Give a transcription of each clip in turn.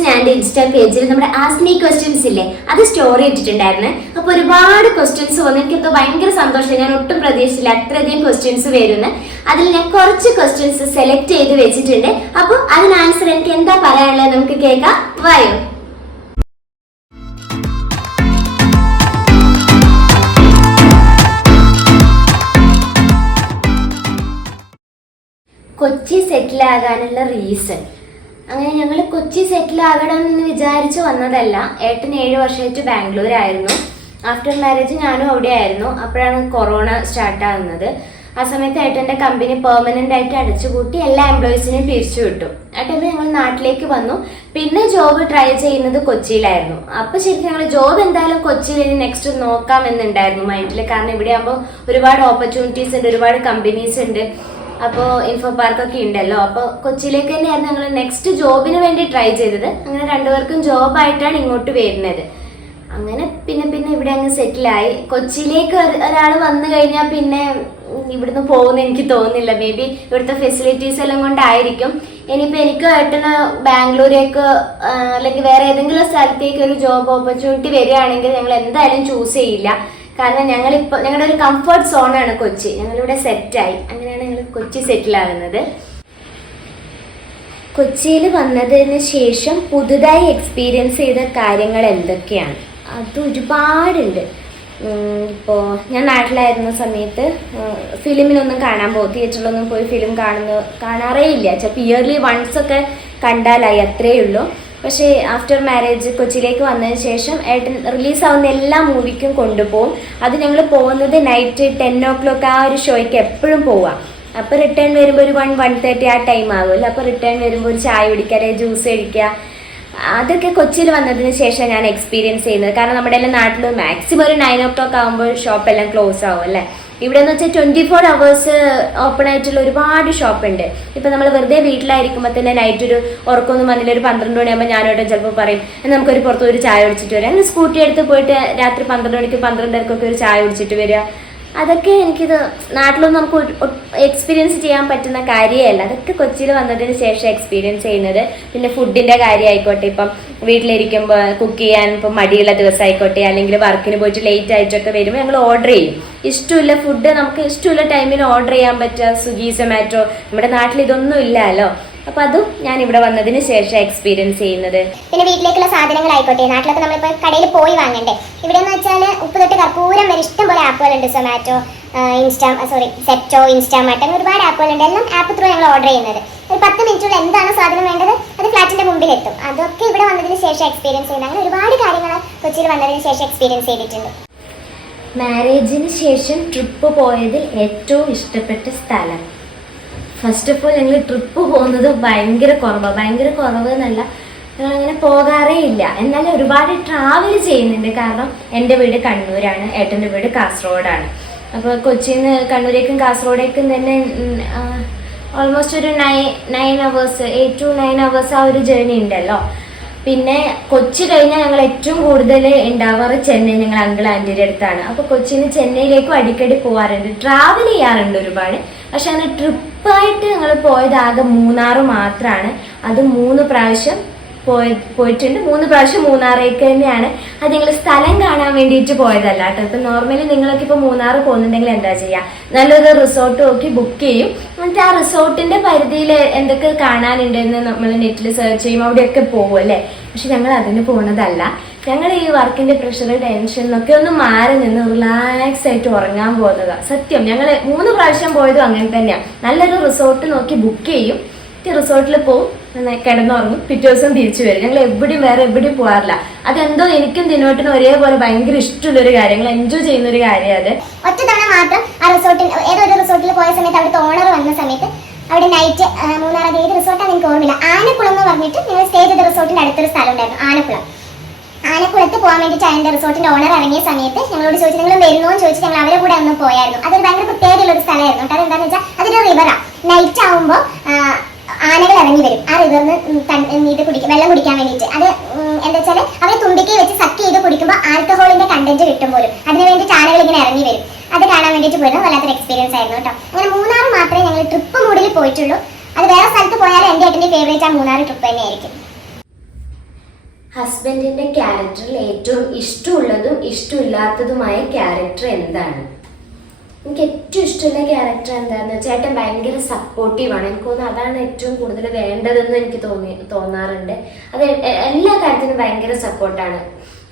ദിവസം ഞാൻ എൻ്റെ ഇൻസ്റ്റാ പേജിൽ നമ്മുടെ ആസ്ക് മീ ക്വസ്റ്റ്യൻസ് ഇല്ലേ അത് സ്റ്റോറി ഇട്ടിട്ടുണ്ടായിരുന്നു. അപ്പോൾ ഒരുപാട് ക്വസ്റ്റ്യൻസ് വന്നു. എനിക്കെന്തോ ഭയങ്കര സന്തോഷം. ഞാൻ ഒട്ടും പ്രതീക്ഷിച്ചില്ല അത്രയധികം ക്വസ്റ്റ്യൻസ് വരുമെന്ന്. അതിൽ ഞാൻ കുറച്ച് ക്വസ്റ്റ്യൻസ് സെലക്ട് ചെയ്ത് വെച്ചിട്ടുണ്ട്. അപ്പോൾ അതിന് ആൻസർ എനിക്ക് എന്താ പറയാനുള്ളത് നമുക്ക് കേൾക്കാം. വായോ. കൊച്ചി സെറ്റിൽ ആകാനുള്ള റീസൺ. അങ്ങനെ ഞങ്ങൾ കൊച്ചി സെറ്റിൽ ആകണം എന്ന് വിചാരിച്ചു വന്നതല്ല. ഏട്ടൻ 7 വർഷമായിട്ട് ബാംഗ്ലൂരായിരുന്നു. ആഫ്റ്റർ മാരേജ് ഞാനും അവിടെ ആയിരുന്നു. അപ്പോഴാണ് കൊറോണ സ്റ്റാർട്ട് ആകുന്നത്. ആ സമയത്ത് ഏട്ടൻ്റെ കമ്പനി പെർമനന്റ് ആയിട്ട് അടച്ചുപൂട്ടി എല്ലാ എംപ്ലോയീസിനെയും പിരിച്ചു വിട്ടു. ഏട്ടൻ ഞങ്ങൾ നാട്ടിലേക്ക് വന്നു. പിന്നെ ജോബ് ട്രൈ ചെയ്യുന്നത് കൊച്ചിയിലായിരുന്നു. അപ്പൊ ശരിക്കും ഞങ്ങൾ ജോബ് എന്തായാലും കൊച്ചിയിൽ നെക്സ്റ്റ് നോക്കാം എന്നുണ്ടായിരുന്നു മൈൻഡിൽ. കാരണം ഇവിടെ ആകുമ്പോൾ ഒരുപാട് ഓപ്പർച്യൂണിറ്റീസ് ഉണ്ട്, ഒരുപാട് കമ്പനീസ് ഉണ്ട്. അപ്പോൾ ഇൻഫോ പാർക്കൊക്കെ ഉണ്ടല്ലോ. അപ്പോൾ കൊച്ചിയിലേക്ക് തന്നെയായിരുന്നു ഞങ്ങൾ നെക്സ്റ്റ് ജോബിന് വേണ്ടി ട്രൈ ചെയ്തത്. അങ്ങനെ രണ്ടുപേർക്കും ജോബായിട്ടാണ് ഇങ്ങോട്ട് വരുന്നത്. അങ്ങനെ പിന്നെ ഇവിടെ അങ്ങ് സെറ്റിലായി. കൊച്ചിയിലേക്ക് ഒരാൾ വന്നു കഴിഞ്ഞാൽ പിന്നെ ഇവിടുന്ന് പോകുന്ന എനിക്ക് തോന്നുന്നില്ല. മേ ബി ഇവിടുത്തെ ഫെസിലിറ്റീസ് എല്ലാം കൊണ്ടായിരിക്കും. ഇനിയിപ്പോൾ എനിക്ക് ഏട്ടന് ബാംഗ്ലൂരേക്ക് അല്ലെങ്കിൽ വേറെ ഏതെങ്കിലും സ്ഥലത്തേക്ക് ഒരു ജോബ് ഓപ്പർച്യൂണിറ്റി വരികയാണെങ്കിൽ ഞങ്ങൾ എന്തായാലും ചൂസ് ചെയ്യില്ല. കാരണം ഞങ്ങളുടെ ഒരു കംഫർട്ട് സോണാണ് കൊച്ചി. ഞങ്ങളിവിടെ സെറ്റായി. അങ്ങനെയാണ് ഞങ്ങൾ കൊച്ചി സെറ്റിലാകുന്നത്. കൊച്ചിയിൽ വന്നതിന് ശേഷം പുതുതായി എക്സ്പീരിയൻസ് ചെയ്ത കാര്യങ്ങൾ എന്തൊക്കെയാണ്? അത് ഒരുപാടുണ്ട്. ഞാൻ നാട്ടിലായിരുന്ന സമയത്ത് ഫിലിമിനൊന്നും കാണാൻ പോകും, തിയേറ്ററിലൊന്നും പോയി ഫിലിം കാണാറേ ഇല്ല. ചിലപ്പോൾ ഇയർലി വൺസ് ഒക്കെ കണ്ടാലായി, അത്രയേ ഉള്ളൂ. പക്ഷേ ആഫ്റ്റർ മാരേജ് കൊച്ചിയിലേക്ക് വന്നതിന് ശേഷം ഏട്ടൻ റിലീസാവുന്ന എല്ലാ മൂവിക്കും കൊണ്ടുപോകും. അത് ഞങ്ങൾ പോകുന്നത് നൈറ്റ് 10 o'clock ആ ഒരു ഷോയ്ക്ക് എപ്പോഴും പോവാം. അപ്പോൾ റിട്ടേൺ വരുമ്പോൾ ഒരു 1-1:30 ആ ടൈം ആകുമല്ലോ. അപ്പോൾ റിട്ടേൺ വരുമ്പോൾ ഒരു ചായ കുടിക്കുക, അല്ലെങ്കിൽ ജ്യൂസ് കഴിക്കുക. അതൊക്കെ കൊച്ചിയിൽ വന്നതിന് ശേഷം ഞാൻ എക്സ്പീരിയൻസ് ചെയ്യുന്നത്. കാരണം നമ്മുടെ എല്ലാം നാട്ടിൽ മാക്സിമം ഒരു 9 o'clock ആകുമ്പോൾ ഷോപ്പെല്ലാം ക്ലോസ് ആവും അല്ലേ. ഇവിടെ എന്ന് വെച്ചാൽ 24 hours ഓപ്പൺ ആയിട്ടുള്ള ഒരുപാട് ഷോപ്പുണ്ട്. ഇപ്പം നമ്മൾ വെറുതെ വീട്ടിലായിരിക്കുമ്പോൾ തന്നെ നൈറ്റ് ഒരു ഉറക്കമൊന്നും വന്നില്ല, ഒരു 12 മണിയാകുമ്പോൾ ഞാനോട്ട് ചിലപ്പോൾ പറയും നമുക്കൊരു പുറത്ത് ഒരു ചായ കുടിച്ചിട്ട് വരാം. അങ്ങനെ സ്കൂട്ടി എടുത്ത് പോയിട്ട് രാത്രി 12 മണിക്ക് 12:30 ഒരു ചായ കുടിച്ചിട്ട് വരിക. അതൊക്കെ എനിക്കിത് നാട്ടിലൊന്നും നമുക്ക് എക്സ്പീരിയൻസ് ചെയ്യാൻ പറ്റുന്ന കാര്യമല്ല. അതൊക്കെ കൊച്ചിയിൽ വന്നതിന് ശേഷം എക്സ്പീരിയൻസ് ചെയ്യുന്നത്. പിന്നെ ഫുഡിൻ്റെ കാര്യമായിക്കോട്ടെ, ഇപ്പം വീട്ടിലിരിക്കുമ്പോൾ കുക്ക് ചെയ്യാൻ ഇപ്പം മടിയുള്ള ദിവസമായിക്കോട്ടെ, അല്ലെങ്കിൽ വർക്കിന് പോയിട്ട് ലേറ്റ് ആയിട്ടൊക്കെ വരുമ്പോൾ ഞങ്ങൾ ഓർഡർ ചെയ്യും. ഇഷ്ടമില്ല ഫുഡ് നമുക്ക് ഇഷ്ടമില്ല ടൈമിന് ഓർഡർ ചെയ്യാൻ പറ്റുക, സ്വിഗ്ഗി സൊമാറ്റോ. നമ്മുടെ നാട്ടിൽ ഇതൊന്നും ഇല്ലല്ലോ. അപ്പൊ അതും ഞാൻ ഇവിടെ വന്നതിന് ശേഷം എക്സ്പീരിയൻസ് ചെയ്യുന്നത്. പിന്നെ വീട്ടിലേക്കുള്ള സാധനങ്ങളായിക്കോട്ടെ, നാട്ടിലൊക്കെ നമ്മളിപ്പോൾ കടയിൽ പോയി വാങ്ങണ്ടേ. ഇവിടെ എന്ന് വെച്ചാൽ ഉപ്പ് തൊട്ട് കർപ്പൂരം വരെ ഇഷ്ടംപോലെ ആപ്പുകളുണ്ട്. സൊമാറ്റോ, സെപ്റ്റോ, ഇൻസ്റ്റാമാർട്ട്, അങ്ങനെ ഒരുപാട് ആപ്പുകളുണ്ട്. എല്ലാം ആപ്പ് ത്രൂ ഞങ്ങൾ ഓർഡർ ചെയ്യുന്നത്. ഒരു 10 മിനിറ്റുള്ള എന്താണ് സാധനം വേണ്ടത് അത് ഫ്ലാറ്റിന്റെ മുമ്പിൽ എത്തും. അതൊക്കെ ഇവിടെ വന്നതിന് ശേഷം എക്സ്പീരിയൻസ് ചെയ്യുന്നത്. അങ്ങനെ ഒരുപാട് കാര്യങ്ങൾ കൊച്ചിയിൽ വന്നതിന് ശേഷം എക്സ്പീരിയൻസ് ചെയ്തിട്ടുണ്ട്. മാരേജിന് ശേഷം ട്രിപ്പ് പോയതിൽ ഏറ്റവും ഇഷ്ടപ്പെട്ട സ്ഥലം? ഫസ്റ്റ് ഓഫ് ഓൾ ഞങ്ങൾ ട്രിപ്പ് പോകുന്നത് ഭയങ്കര കുറവ് എന്നല്ല, ഞങ്ങളങ്ങനെ പോകാറേ ഇല്ല. എന്നാലും ഒരുപാട് ട്രാവൽ ചെയ്യുന്നുണ്ട്. കാരണം എൻ്റെ വീട് കണ്ണൂരാണ്, ഏട്ടൻ്റെ വീട് കാസർഗോഡാണ്. അപ്പോൾ കൊച്ചിയിൽ നിന്ന് കണ്ണൂരേക്കും കാസർഗോഡേക്കും തന്നെ ഓൾമോസ്റ്റ് ഒരു 9 hours, 8 to 9 hours ആ ഒരു ജേർണി ഉണ്ടല്ലോ. പിന്നെ കൊച്ചി കഴിഞ്ഞാൽ ഞങ്ങൾ ഏറ്റവും കൂടുതൽ ഉണ്ടാവാറ് ചെന്നൈ, ഞങ്ങൾ അങ്കിൾ ആൻറ്റിയുടെ അടുത്താണ്. അപ്പോൾ കൊച്ചിയിൽ നിന്ന് ചെന്നൈയിലേക്കും അടിക്കടി പോകാറുണ്ട്, ട്രാവൽ ചെയ്യാറുണ്ട് ഒരുപാട്. പക്ഷെ അങ്ങനെ ട്രിപ്പായിട്ട് ഞങ്ങൾ പോയത് ആകെ മൂന്നാർ മാത്രമാണ്. അത് 3 പ്രാവശ്യം പോയിട്ടുണ്ട്. 3 പ്രാവശ്യം മൂന്നാറേക്ക് തന്നെയാണ്. അത് നിങ്ങൾ സ്ഥലം കാണാൻ വേണ്ടിയിട്ട് പോയതല്ല കേട്ടോ. ഇപ്പം നോർമലി നിങ്ങളൊക്കെ ഇപ്പോൾ മൂന്നാർ പോകുന്നുണ്ടെങ്കിൽ എന്താ ചെയ്യുക, നല്ലൊരു റിസോർട്ട് നോക്കി ബുക്ക് ചെയ്യും. എന്നിട്ട് ആ റിസോർട്ടിൻ്റെ പരിധിയിൽ എന്തൊക്കെ കാണാനുണ്ടെന്ന് നമ്മൾ നെറ്റിൽ സെർച്ച് ചെയ്യും, അവിടെയൊക്കെ പോകും അല്ലേ. പക്ഷെ ഞങ്ങൾ അതിന് പോകുന്നതല്ല. ഞങ്ങൾ ഈ വർക്കിൻ്റെ പ്രഷർ, ടെൻഷനൊക്കെ ഒന്ന് മാറി നിന്ന് റിലാക്സ് ആയിട്ട് ഉറങ്ങാൻ പോകുന്നതാണ് സത്യം. ഞങ്ങൾ 3 പ്രാവശ്യം പോയതും അങ്ങനെ തന്നെയാണ്. നല്ലൊരു റിസോർട്ട് നോക്കി ബുക്ക് ചെയ്യും, റിസോർട്ടിൽ പോവും, കിടന്നുറങ്ങും, പിറ്റേ ദിവസം തിരിച്ചു വരും. ഞങ്ങൾ വേറെ എവിടെയും പോകാറില്ല. അതെന്തോ എനിക്കും ദിനോട്ടിനും ഒരേപോലെ ഭയങ്കര ഇഷ്ടമുള്ളൊരു കാര്യം, ഞങ്ങൾ എൻജോയ് ചെയ്യുന്ന ഒരു കാര്യം. അത് ഒറ്റ തവണ മാത്രം ആ റിസോർട്ടിൽ, ഏതൊരു റിസോർട്ടിൽ പോയ സമയത്ത് അവിടുത്തെ ഓണർ വന്ന സമയത്ത് അവിടെ നൈറ്റ് മൂന്നാർ, അത് ഏത് റിസോർട്ടാണ് എനിക്ക് ഓർമ്മയില്ല, ആനക്കുളം എന്ന് പറഞ്ഞിട്ട് ഞങ്ങൾ സ്റ്റേ ചെയ്ത റിസോർട്ടിന്റെ അടുത്തൊരു സ്ഥലം ഉണ്ടായിരുന്നു, ആനക്കുളത്ത് പോകാൻ വേണ്ടിയിട്ട് അതിന്റെ റിസോർട്ടിന്റെ ഓണർ ഇറങ്ങിയ സമയത്ത് ഞങ്ങളോട് ചോദിച്ചു നിങ്ങൾ വരുന്നോ എന്ന് ചോദിച്ചു. ഞങ്ങൾ അവരെ കൂടെ ഒന്ന് പോയായിരുന്നു. അതൊരു ഭയങ്കര പ്രത്യേകതയുള്ള ഒരു സ്ഥലമായിരുന്നു കേട്ടോ. അതെന്താണെന്ന് വെച്ചാൽ അതൊരു റിവറാണ്. നൈറ്റ് ആകുമ്പോൾ ആനകൾ ഇറങ്ങി വരും ആ റിവറിന് വെള്ളം കുടിക്കാൻ വേണ്ടിയിട്ട്. അത് എന്താ വെച്ചാൽ അവരെ തുമ്പിക്കൈ വെച്ച് സക്ക് ചെയ്ത് കുടിക്കുമ്പോൾ ആൽക്കഹോളിന്റെ കണ്ടന്റ് കിട്ടും പോലും. അതിന് വേണ്ടിയിട്ട് ആനകൾ ഇങ്ങനെ ഇറങ്ങി വരും. അത് കാണാൻ വേണ്ടിയിട്ട് പോയിരുന്നു. വല്ലാത്തൊരു എക്സ്പീരിയൻസ് ആയിരുന്നു കേട്ടോ. അങ്ങനെ മൂന്നാർ മാത്രമേ ഞങ്ങൾ ട്രിപ്പ് മൂഡിൽ പോയിട്ടുള്ളൂ. അത് വേറെ സ്ഥലത്ത് പോയാലും എൻ്റെ ഏട്ടൻ്റെ ഫേവറേറ്റ് ആ മൂന്നാർ ട്രിപ്പ് തന്നെയായിരിക്കും. ഹസ്ബൻഡിന്റെ ക്യാരക്ടറിൽ ഏറ്റവും ഇഷ്ടമുള്ളതും ഇഷ്ടമില്ലാത്തതുമായ ക്യാരക്ടർ എന്താണ്? എനിക്ക് ഏറ്റവും ഇഷ്ടമുള്ള ക്യാരക്ടർ എന്താണെന്ന് വെച്ചാൽ ചേട്ടൻ ഭയങ്കര സപ്പോർട്ടീവാണ്. എനിക്ക് തോന്നുന്നു അതാണ് ഏറ്റവും കൂടുതൽ വേണ്ടതെന്ന് എനിക്ക് തോന്നാറുണ്ട്. അത് എല്ലാ കാര്യത്തിനും ഭയങ്കര സപ്പോർട്ടാണ്.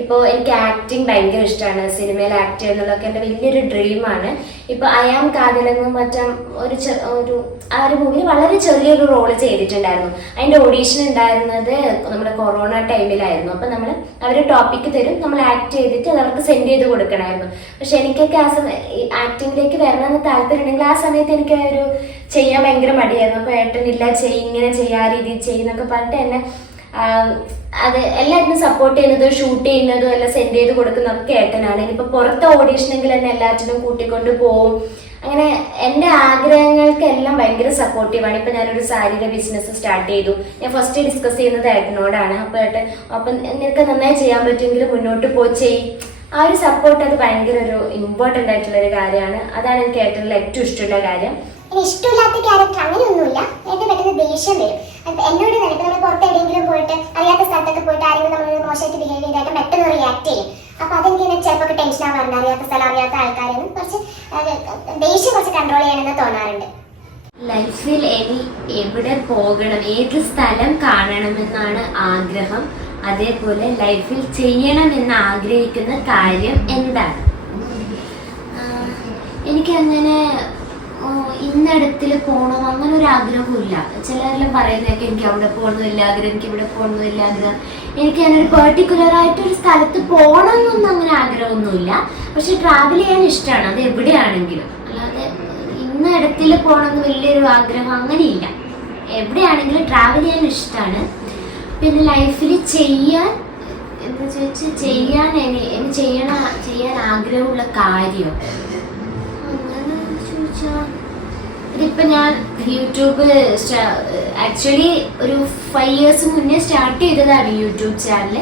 ഇപ്പോൾ എനിക്ക് ആക്ടിങ് ഭയങ്കര ഇഷ്ടമാണ്. സിനിമയിൽ ആക്ട് ചെയ്യുന്നതൊക്കെ എൻ്റെ വലിയൊരു ഡ്രീമാണ്. ഇപ്പോൾ അയാം കാതിലെന്നും മറ്റും ആ ഒരു മൂവിയിൽ വളരെ ചെറിയൊരു റോള് ചെയ്തിട്ടുണ്ടായിരുന്നു. അതിൻ്റെ ഓഡീഷൻ ഉണ്ടായിരുന്നത് നമ്മുടെ കൊറോണ ടൈമിലായിരുന്നു. അപ്പം അവർ ടോപ്പിക്ക് തരും, നമ്മൾ ആക്ട് ചെയ്തിട്ട് അത് അവർക്ക് സെൻഡ് ചെയ്ത് കൊടുക്കണമായിരുന്നു. പക്ഷെ എനിക്കൊക്കെ ആക്ടിങ്ങിലേക്ക് വരണമെന്ന് താല്പര്യമുണ്ടെങ്കിൽ ആ സമയത്ത് എനിക്ക് ഒരു ചെയ്യാൻ ഭയങ്കര മടിയായിരുന്നു. അപ്പോൾ ഏട്ടനില്ല ഇങ്ങനെ ചെയ്യാ രീതിയിൽ ചെയ്യുന്നൊക്കെ പറഞ്ഞിട്ട് എന്നെ അത് എല്ലാത്തിനും സപ്പോർട്ട് ചെയ്യുന്നതും ഷൂട്ട് ചെയ്യുന്നതും എല്ലാം സെൻഡ് ചെയ്ത് കൊടുക്കുന്നതൊക്കെ ഏട്ടനാണ്. ഇനിയിപ്പോൾ പുറത്തെ ഓഡീഷനെങ്കിൽ എന്നെ എല്ലാറ്റിനും കൂട്ടിക്കൊണ്ട് പോവും. അങ്ങനെ എൻ്റെ ആഗ്രഹങ്ങൾക്കെല്ലാം ഭയങ്കര സപ്പോർട്ടീവാണ്. ഇപ്പം ഞാനൊരു സാരിയുടെ ബിസിനസ് സ്റ്റാർട്ട് ചെയ്തു. ഞാൻ ഫസ്റ്റ് ഡിസ്കസ് ചെയ്യുന്നത് ഏട്ടനോടാണ്. അപ്പം നിനക്ക് നന്നായി ചെയ്യാൻ പറ്റുമെങ്കിൽ മുന്നോട്ട് പോയി ചെയ്യും. ആ ഒരു സപ്പോർട്ട് അത് ഭയങ്കര ഒരു ഇമ്പോർട്ടൻ്റ് ആയിട്ടുള്ളൊരു കാര്യമാണ്. അതാണ് എനിക്ക് ഏട്ടനിൽ ഏറ്റവും ഇഷ്ടമുള്ള കാര്യം. ഇഷ്ടമില്ലാത്ത ക്യാരക്ടർ അങ്ങനെയൊന്നുമില്ല. ഏട്ടൻ പെട്ടെന്ന് ദേഷ്യം വരും. എന്നോട് തന്നെ നമ്മൾ പുറത്ത് എവിടെയെങ്കിലും പോയിട്ട് അറിയാത്ത സ്ഥലത്തൊക്കെ പോയിട്ട് ആരെങ്കിലും നമ്മൾ മോശമായിട്ട് ബിഹേവ് ചെയ്തായിട്ട് പെട്ടെന്ന് റിയാക്ട് ചെയ്യും. അപ്പോൾ അതെനിക്ക് ചിലപ്പോൾ ടെൻഷൻ ആവാറുണ്ട്. അറിയാത്ത സ്ഥലം അറിയാത്ത ആൾക്കാരെന്ന് കുറച്ച് ദേഷ്യം കുറച്ച് കൺട്രോൾ ചെയ്യണമെന്ന് തോന്നാറുണ്ട്. ലൈഫിൽ ഇനി എവിടെ പോകണം, ഏത് സ്ഥലം കാണണമെന്നാണ് ആഗ്രഹം? അതേപോലെ ലൈഫിൽ ചെയ്യണമെന്ന് ആഗ്രഹിക്കുന്ന കാര്യം എന്താണ്? എനിക്കങ്ങനെ ഇന്നടത്തിൽ പോകണം അങ്ങനെ ഒരു ആഗ്രഹമില്ല. ചിലരെല്ലാം പറയുന്നതൊക്കെ എനിക്ക് അവിടെ പോകണമെന്നില്ല ആഗ്രഹം, എനിക്ക് ഇവിടെ പോകണമെന്നില്ല ആഗ്രഹം. എനിക്ക് അങ്ങനെ ഒരു പെർട്ടിക്കുലർ ആയിട്ടൊരു സ്ഥലത്ത് പോകണം എന്നൊന്നും അങ്ങനെ ആഗ്രഹമൊന്നുമില്ല. പക്ഷെ ട്രാവൽ ചെയ്യാൻ ഇഷ്ടമാണ്, അത് എവിടെയാണെങ്കിലും. അല്ലാതെ ഇന്നടത്തിൽ പോകണമെന്ന് വലിയൊരു ആഗ്രഹം അങ്ങനെയില്ല. എവിടെയാണെങ്കിലും ട്രാവൽ ചെയ്യാൻ ഇഷ്ടമാണ്. പിന്നെ ലൈഫിൽ ചെയ്യാൻ എന്താ ചോദിച്ചാൽ ചെയ്യാൻ ആഗ്രഹമുള്ള കാര്യം അങ്ങനെ ചോദിച്ചാൽ ഇതിപ്പോൾ ഞാൻ യൂട്യൂബ് ആക്ച്വലി ഒരു 5 years മുന്നേ സ്റ്റാർട്ട് ചെയ്തതാണ് യൂട്യൂബ് ചാനൽ.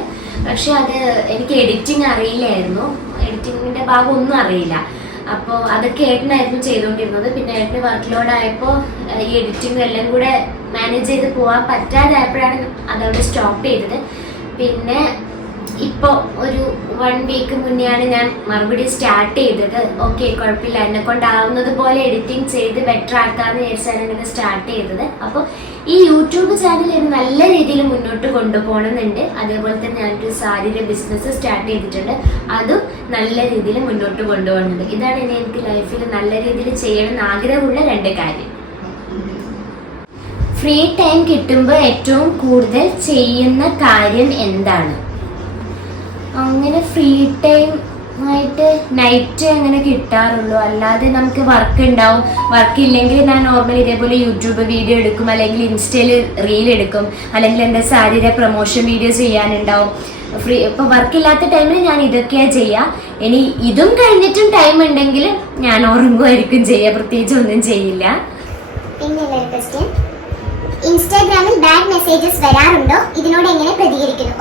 പക്ഷെ അത് എനിക്ക് എഡിറ്റിംഗ് അറിയില്ലായിരുന്നു. എഡിറ്റിങ്ങിൻ്റെ ഭാഗം ഒന്നും അറിയില്ല. അപ്പോൾ അതൊക്കെ ഏട്ടനായിരുന്നു ചെയ്തുകൊണ്ടിരുന്നത്. പിന്നെ ഏട്ടന് വർക്ക് ലോഡ് ആയപ്പോൾ ഈ എഡിറ്റിംഗ് എല്ലാം കൂടെ മാനേജ് ചെയ്ത് പോകാൻ പറ്റാതായപ്പോഴാണ് അതവിടെ സ്റ്റോപ്പ് ചെയ്തത്. പിന്നെ ഇപ്പോൾ ഒരു 1 week മുന്നെയാണ് ഞാൻ മറുപടി സ്റ്റാർട്ട് ചെയ്തത്. ഓക്കെ, കുഴപ്പമില്ല, എന്നെ കൊണ്ടാവുന്നത് പോലെ എഡിറ്റിംഗ് ചെയ്ത് ബെറ്റർ ആക്കാമെന്ന് വിചാരിച്ചാണ് ഇങ്ങനെ സ്റ്റാർട്ട് ചെയ്തത്. അപ്പോൾ ഈ യൂട്യൂബ് ചാനൽ നല്ല രീതിയിൽ മുന്നോട്ട് കൊണ്ടുപോകണമെന്നുണ്ട്. അതേപോലെ തന്നെ ഞാനൊരു സാരിയുടെ ബിസിനസ് സ്റ്റാർട്ട് ചെയ്തിട്ടുണ്ട്, അതും നല്ല രീതിയിൽ മുന്നോട്ട് കൊണ്ടുപോകുന്നുണ്ട്. ഇതാണ് എനിക്ക് ലൈഫിൽ നല്ല രീതിയിൽ ചെയ്യണമെന്ന് ആഗ്രഹമുള്ള 2 കാര്യം. ഫ്രീ ടൈം കിട്ടുമ്പോൾ ഏറ്റവും കൂടുതൽ ചെയ്യുന്ന കാര്യം എന്താണ്? അങ്ങനെ ഫ്രീ ടൈം ആയിട്ട് നൈറ്റ് അങ്ങനെ കിട്ടാറുള്ളൂ. അല്ലാതെ നമുക്ക് വർക്ക് ഉണ്ടാവും. വർക്ക് ഇല്ലെങ്കിൽ ഞാൻ നോർമലി ഇതേപോലെ യൂട്യൂബ് വീഡിയോ എടുക്കും, അല്ലെങ്കിൽ ഇൻസ്റ്റയിൽ റീൽ എടുക്കും, അല്ലെങ്കിൽ എൻ്റെ സാരിയുടെ പ്രൊമോഷൻ വീഡിയോ ചെയ്യാനുണ്ടാവും. ഇപ്പോൾ വർക്കില്ലാത്ത ടൈമിൽ ഞാൻ ഇതൊക്കെയാണ് ചെയ്യുക. ഇനി ഇതും കഴിഞ്ഞിട്ടും ടൈം ഉണ്ടെങ്കിൽ ഞാൻ ഉറങ്ങുമായിരിക്കും ചെയ്യുക, പ്രത്യേകിച്ച് ഒന്നും ചെയ്യില്ല. പിന്നെ ഇൻസ്റ്റാഗ്രാമിൽ ബാഡ് മെസ്സേജസ് വരാറുണ്ടോ? ഇതിനോട് എങ്ങനെ പ്രതികരിക്കുന്നു?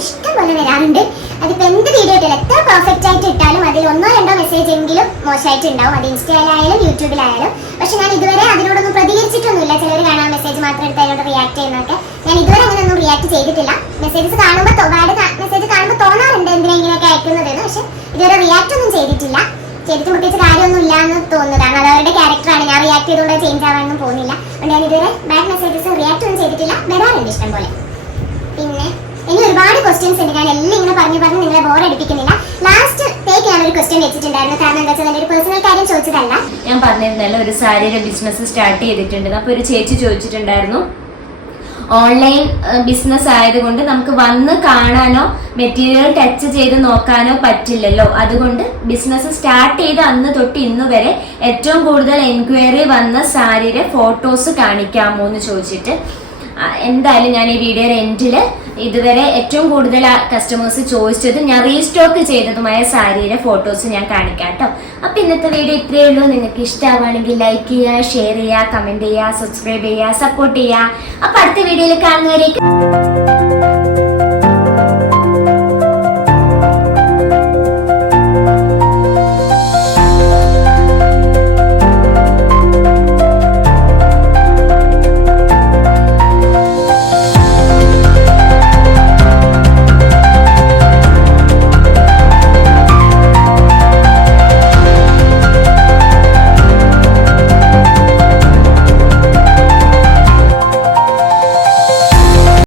ഇഷ്ടംപോലെ വരാറുണ്ട്. അതിപ്പോൾ എന്ത് വീഡിയോ ഇട്ടാലും എത്ര പെർഫെക്റ്റ് ആയിട്ട് ഇട്ടാലും അതിൽ 1-2 മെസ്സേജ് എങ്കിലും മോശമായിട്ട് ഉണ്ടാവും. അത് ഇൻസ്റ്റയിലായാലും യൂട്യൂബിലായാലും. പക്ഷെ ഞാൻ ഇതുവരെ അതിനോടൊന്നും പ്രതികരിച്ചിട്ടൊന്നുമില്ല. ചിലർ കാണാൻ മെസ്സേജ് മാത്രം എടുത്ത് അതിനോട് റിയാക്ട് ചെയ്യുന്നതൊക്കെ ഞാൻ ഇതുവരെ അങ്ങനെയൊന്നും റിയാക്ട് ചെയ്തിട്ടില്ല. മെസ്സേജസ് കാണുമ്പോൾ ബാഡ് മെസ്സേജ് കാണുമ്പോൾ തോന്നാറുണ്ട് എന്തിനാ ഇങ്ങനെയൊക്കെ അയക്കുന്നതെന്ന്. പക്ഷെ ഇതുവരെ റിയാക്ട് ഒന്നും ചെയ്തിട്ടില്ല. ചെയ്തിട്ട് പ്രത്യേകിച്ച് കാര്യമൊന്നും ഇല്ല എന്ന് തോന്നുന്നതാണ്. അത് അവരുടെ ക്യാരക്ടറാണ്. ഞാൻ റിയാക്ട് ചെയ്തുകൊണ്ട് ചേഞ്ച് ആവാനൊന്നും പോകുന്നില്ല. അതുകൊണ്ട് ഞാൻ ഇതുവരെ ബാഡ് മെസ്സേജസ് റിയാക്ട് ഒന്നും ചെയ്തിട്ടില്ല. വരാറുണ്ട് ഇഷ്ടം പോലെ. പിന്നെ ഇനി ഒരുപാട് ക്വസ്റ്റ്യൻസ് ഉണ്ട്. ഞാൻ എല്ലാം ഇങ്ങനെ പറഞ്ഞ് നിങ്ങളെ ബോർ അടിപ്പിക്കുന്നില്ല. ലാസ്റ്റ് ടേക്ക് ഞാനൊരു ക്വസ്റ്റ്യൻ വെച്ചിട്ടുണ്ടായിരുന്നു. കാരണം എന്താ വെച്ചാൽ എൻ്റെ ഒരു പേഴ്സണൽ കാര്യം ചോദിച്ചതല്ല. ഞാൻ പറഞ്ഞിരുന്നല്ലോ ഒരു സാരിയുടെ ബിസിനസ് സ്റ്റാർട്ട് ചെയ്തിട്ടുണ്ട്. അപ്പോൾ ഒരു ചേച്ചി ചോദിച്ചിട്ടുണ്ടായിരുന്നു, ഓൺലൈൻ ബിസിനസ് ആയതുകൊണ്ട് നമുക്ക് വന്ന് കാണാനോ മെറ്റീരിയൽ ടച്ച് ചെയ്ത് നോക്കാനോ പറ്റില്ലല്ലോ. അതുകൊണ്ട് ബിസിനസ് സ്റ്റാർട്ട് ചെയ്ത് അന്ന് തൊട്ട് ഇന്ന് വരെ ഏറ്റവും കൂടുതൽ എൻക്വയറി വന്ന സാരിയുടെ ഫോട്ടോസ് കാണിക്കാമോ എന്ന് ചോദിച്ചിട്ട്, എന്തായാലും ഞാൻ ഈ വീഡിയോയുടെ എൻഡിൽ ഇതുവരെ ഏറ്റവും കൂടുതൽ കസ്റ്റമേഴ്സ് ചോദിച്ചത് ഞാൻ റീസ്റ്റോക്ക് ചെയ്തതുമായ സാരിയുടെ ഫോട്ടോസ് ഞാൻ കാണിക്കാം കേട്ടോ. അപ്പം ഇന്നത്തെ വീഡിയോ ഇത്രയേ ഉള്ളൂ. നിങ്ങൾക്ക് ഇഷ്ടമാവുകയാണെങ്കിൽ ലൈക്ക് ചെയ്യുക, ഷെയർ ചെയ്യുക, കമൻറ്റ് ചെയ്യുക, സബ്സ്ക്രൈബ് ചെയ്യുക, സപ്പോർട്ട് ചെയ്യുക. അപ്പം അടുത്ത വീഡിയോയിൽ കാണുന്നവരേക്കും